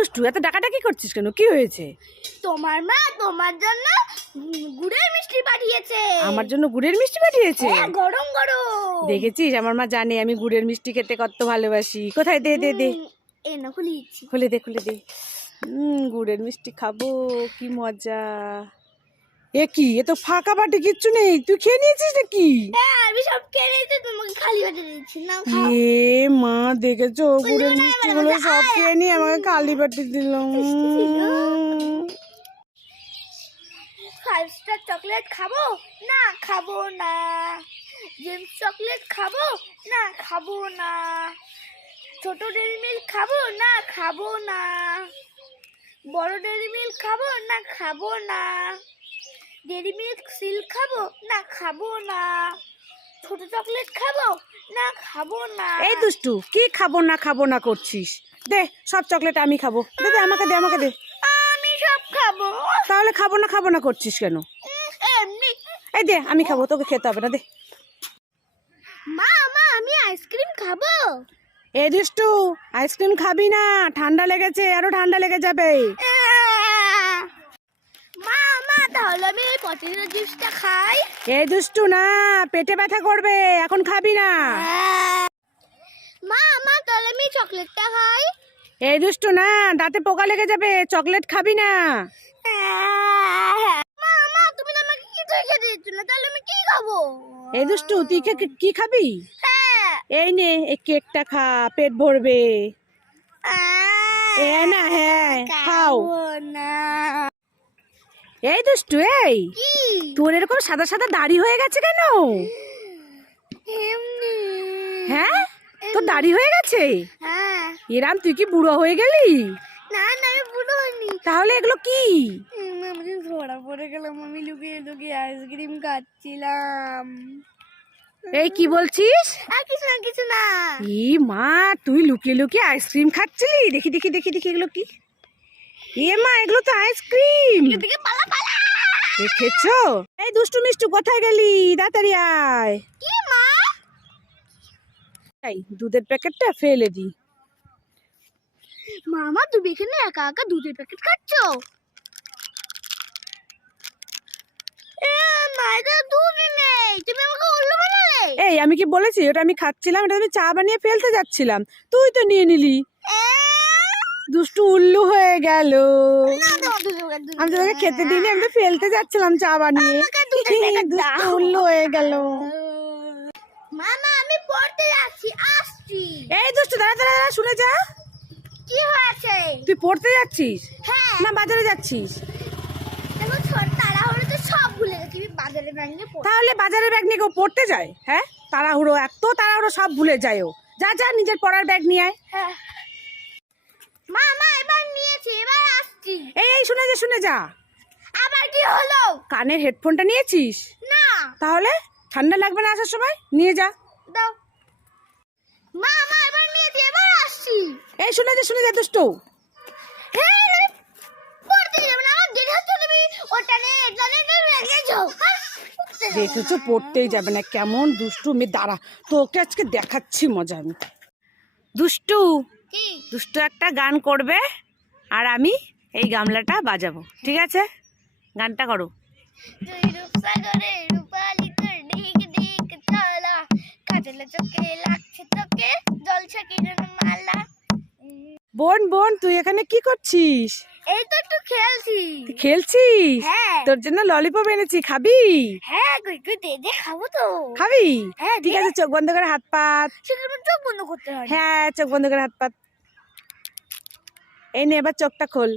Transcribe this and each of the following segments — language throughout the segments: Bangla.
দুষ্টু, এত ডাকাডাকি করছিস কেন? কি হয়েছে? তোমার মা তোমার জন্য গুড়ের মিষ্টি পাঠিয়েছে। আমার জন্য গুড়ের মিষ্টি পাঠিয়েছে? গরম গরম। দেখেছিস, আমার মা জানে আমি গুড়ের মিষ্টি খেতে কত ভালোবাসি। কোথায়? দে দে দে, এই না খুলে দিচ্ছি। খুলে দে খুলে দে। গুড়ের মিষ্টি খাবো, কি মজা। এ কি, এ তো ফাঁকা বাটি, কিচ্ছু নেই। তুই খেয়ে নিয়েছিস নাকি? আমি সব খেয়ে নিয়েছি, তোমাকে খালি বাটি দিচ্ছি না। এ মা, দেখেছো গুড়ের মিষ্টি গুলো সব খেয়ে নিয়ে আমাকে খালি বাটি দিল। 5 স্টার চকলেট খাবো না, খাবো না। জেমস চকলেট খাবো না, খাবো না। ছোট ডেয়ারি মিল্ক খাবো না, খাবো না। বড় ডেয়ারি মিল্ক খাবো না, খাবো না। ডেয়ারি মিল্ক সিল্ক খাবো না, খাবো না। ছোট চকলেট খাবো না, খাবো না। এই দুষ্টু, কি খাবো না করছিস? দে, সব চকলেট আমি খাবো। দে দে, আমাকে দে, আমাকে দে। আমি সব খাবো। তাহলে খাবো না করছিস কেন? এমনি। এই দে, আমি খাবো, তোকে খেতে হবে না, দে। মা আমি আইসক্রিম খাবো। এই দুষ্টু, আইসক্রিম খাবি না, ঠান্ডা লেগেছে, আরো ঠান্ডা লেগে যাবে। মা তাহলে আমি এই পটেটো জুসটা খাই। এই দুষ্টু, না, পেটে ব্যথা করবে, এখন খাবি না। মা তাহলে আমি চকলেটটা খাই। এই দুষ্টু, না, দাঁতে পোকা লেগে যাবে, চকলেট খাবি না। মা তুমি তো আমাকে কিছুই খেতে দিচ্ছ না, তাহলে আমি কি খাবো? এই দুষ্টু, তুই কি খাবি? এই নে, এই কেকটা খা, পেট ভরবে। এ না, হ্যাঁ খাও। না। এই দুষ্টু, এই তোর এরকম সাদা সাদা দাড়ি হয়ে গেছে কেন? এমনি। হ্যাঁ, তোর দাড়ি হয়ে গেছে? হ্যাঁ। এরাম, তুই কি বুড়ো হয়ে গেলি? না আমি বুড়ো হইনি। তাহলে এগুলো কি? আমি ধরা পড়ে গেলাম, আমি লুকিয়ে লুকিয়ে আইসক্রিম খাচ্ছিলাম। এই কি বলছিস? কিছু না। ই মা, তুই লুকিয়ে লুকিয়ে আইসক্রিম খাচ্ছিলি? দেখি দেখি দেখি দেখি, এগুলো কি? এ মা, এগুলো তো আইসক্রিম। পালা। দেখেছো? এই দুষ্টু মিষ্টু, কোথায় গেলি? তাড়াতাড়ি আয়। কি মা? এই দুধের প্যাকেটটা ফেলে দি। মামা তুমি এখানে একা একা দুধের প্যাকেট খাচ্ছো? মায়ের দুধই নেই, তুমি আমাকে উল্লু বানালে। এই, আমি কি বলেছি ওটা আমি খাচ্ছিলাম? এটা আমি চা বানিয়ে ফেলতে যাচ্ছিলাম, তুই তো নিয়ে নিলি। দুষ্টু উল্লু হয়ে গেল। আমি তোকে খেতে দিইনি, আমি তো ফেলতে যাচ্ছিলাম চা বানিয়ে। দুষ্টু উল্লু হয়ে গেল। মামা আমি পড়তে যাচ্ছি, আসছি। এই দুষ্টু, দাঁড়া দাঁড়া দাঁড়া, শুনে যা। কি হয়েছে? তুই পড়তে যাচ্ছিস হ্যাঁ। না বাজারে যাচ্ছিস? দেখো ছোট তাড়াহুড়ো তো সব ভুলে গেছি, আমি বাজারে ব্যাগ নিয়ে পড়তে। তাহলে বাজারের ব্যাগ নিয়ে কেউ পড়তে যায়? হ্যাঁ, তাড়াহুড়ো, এত তাড়াহুড়ো, সব ভুলে যায় ও। যা যা, নিজের পড়ার ব্যাগ নিয়ে আয়। হ্যাঁ। মামা এবার নিয়েছি, এবার আসছি। এই শুনে যা। আবার কি হলো? কানের হেডফোনটা নিয়েছিস? না। তাহলে ঠান্ডা লাগবে না আসার সময়? নিয়ে যা। দাও। মামা এবার নিয়েছি, এবার আসছি। এই শুনে যা দুষ্টু। হ্যাঁ, পড়তে যাবে না, আমার দেরি হচ্ছে, তুমি ওটা নিয়ে রেখেছো। দেখেছো, পড়তেই যাবে না, কেমন দুষ্টু মেয়ে। দাঁড়া, তোকে আজকে দেখাচ্ছি মজা আমি। দুষ্টু কি? দুষ্টু একটা গান করবে, আর আমি এই গামলাটা বাজাবো, ঠিক আছে? গানটা করো। তুই রূপসাগরে রূপালি তোর ঢিক ঢিক তালা, কাজলে চোখে লাগছে তোকে জলছা কিরণ মালা। বোন, তুই এখানে কি করছিস? এই তো একটু খেলছি। তুই খেলছিস? হ্যাঁ। তোর জন্য ললিপপ এনেছি, খাবি? হ্যাঁ, কই দে খাবো তো। খাবি? হ্যাঁ, ঠিক আছে, চোখ বন্ধ করে হাত পাত। সেখানে চোখ বন্ধ করতে হয়। হ্যাঁ, চোখ বন্ধ করে হাত পাত। এই নে, এবার চোখটা খোল।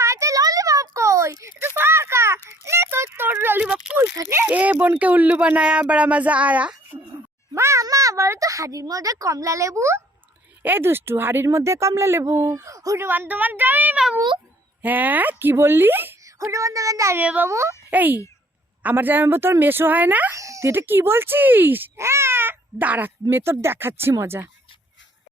মাঝে ললিপপ কই? এটা ফাঁকা। নে তোর ললিপপ পুষা নে। এ বোনকে উল্লু বানায়া, বড়া মজা আয়া। মা বলো তো হাড়ির মধ্যে কমলা লেবু। এই দুষ্টু, হাড়ির মধ্যে কমলা লেবু? হনুমান তোমার জামাই বাবু। হ্যাঁ, কি বললি? হনুমান তোমার জামাই বাবু। এই, আমার জামাইবাবু তোর মেসো হয় না? তুই এটা কি বলছিস? হ্যাঁ। দাঁড়া, তোর দেখাচ্ছি মজা।